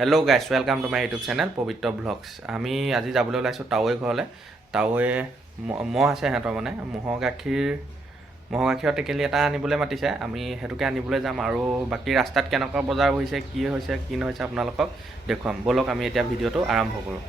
Hello' গাইছ, welcome to my YouTube channel পবিত্ৰ blogs. আমি আজি যাবলৈ ওলাইছোঁ তাৱৈ ঘৰলৈ। তাৱৈ মহ আছে সিহঁতৰ, মানে ম'হৰ গাখীৰৰ টেকেলি এটা আনিবলৈ মাতিছে। আমি সেইটোকে আনিবলৈ যাম আৰু বাকী ৰাস্তাত কেনেকুৱা বজাৰ বহিছে, কি হৈছে কি নহৈছে আপোনালোকক দেখুৱাম। ব'লক আমি এতিয়া ভিডিঅ'টো আৰম্ভ কৰোঁ।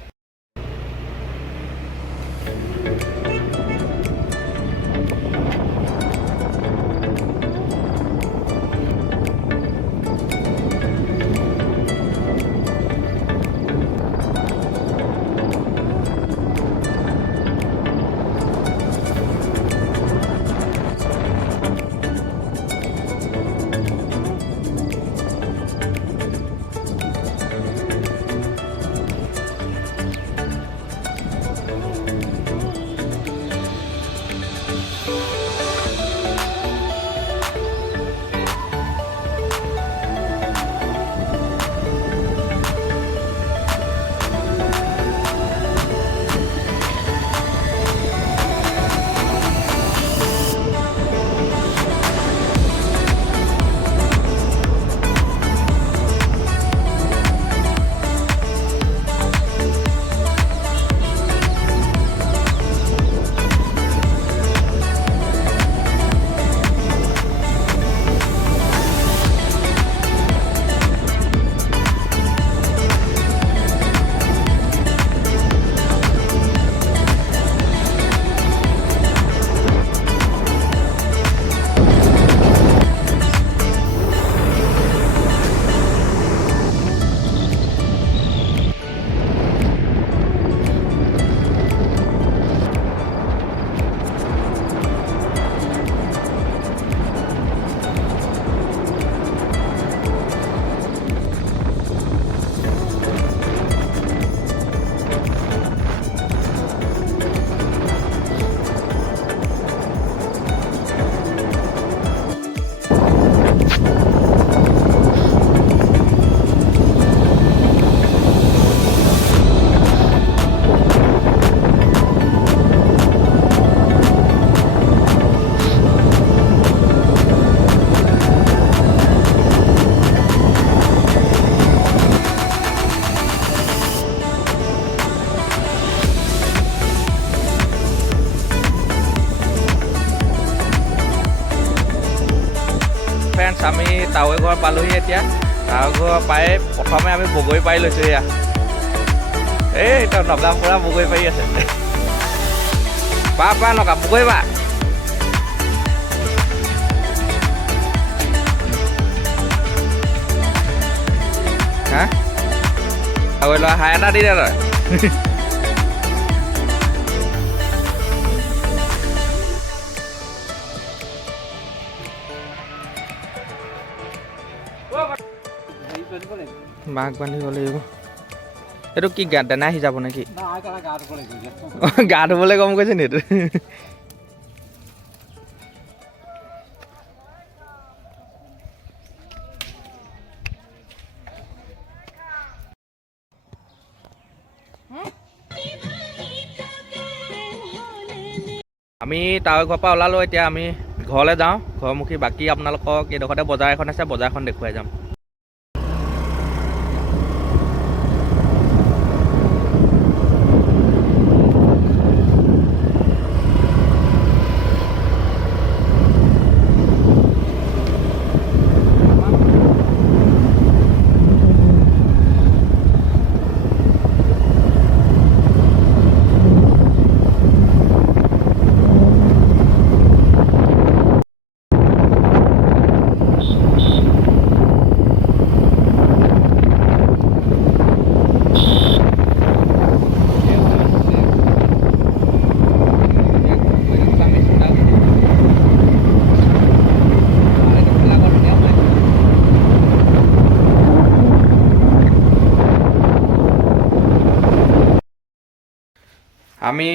ফ্ৰেণ্ডছ, আমি তাৱৈ ঘৰ পালোহি। এতিয়া তাৱৈ ঘৰ পাই প্ৰথমে আমি বগৰী পাৰি লৈছোঁ। এয়া এইটো নগা পৰা বগৰী পাৰি আছে। পা নগা বগৰী পা। হা তাৱৈ লোৱা হাই এটা দি দে তই। বাঘ বান্ধিব লাগিব। এইটো কি দানা সিজাব নেকি? গা ধুবলৈ কম কৈছে নি? এইটো আমি তাৱৈ ঘৰৰ পৰা ওলালোঁ। এতিয়া আমি ঘৰলৈ যাওঁ, ঘৰমুখী। বাকী আপোনালোকক এইডোখৰতে বজাৰ এখন আছে, বজাৰখন দেখুৱাই যাম। আমি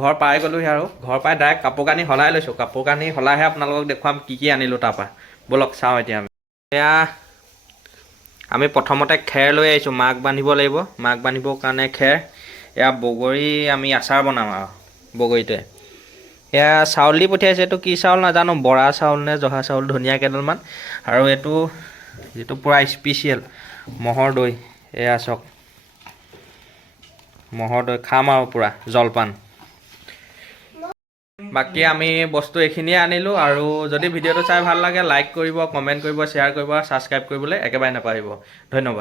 ঘৰ পাই গ'লোহি আৰু ঘৰ পাই ডাইৰেক্ট কাপোৰ কানি সলাই লৈছোঁ। কাপোৰ কানি সলাইহে আপোনালোকক দেখুৱাম কি কি আনিলোঁ তাৰপৰা। ব'লক চাওঁ এতিয়া। এয়া আমি প্ৰথমতে খেৰ লৈ আহিছোঁ। মাক বান্ধিব লাগিব, মাক বান্ধিবৰ কাৰণে খেৰ। এয়া বগৰী, আমি আচাৰ বনাম আৰু বগৰীটোৱে। এয়া চাউল দি পঠিয়াইছে। এইটো কি চাউল নাজানো, বৰা চাউল নে জহা চাউল, ধনিয়া কেইডালমান। আৰু এইটো যিটো পূৰা স্পেচিয়েল ম'হৰ দৈ, এয়া চাওক ম'হৰ দৈ খাম আৰু পূৰা জলপান বাকী আমি বস্তু এইখিনিয়ে আনিলোঁ আৰু যদি ভিডিঅ'টো চাই ভাল লাগে লাইক কৰিব কমেণ্ট কৰিব শ্বেয়াৰ কৰিব ছাবস্ক্ৰাইব কৰিবলৈ একেবাৰে নাপাহৰিব ধন্যবাদ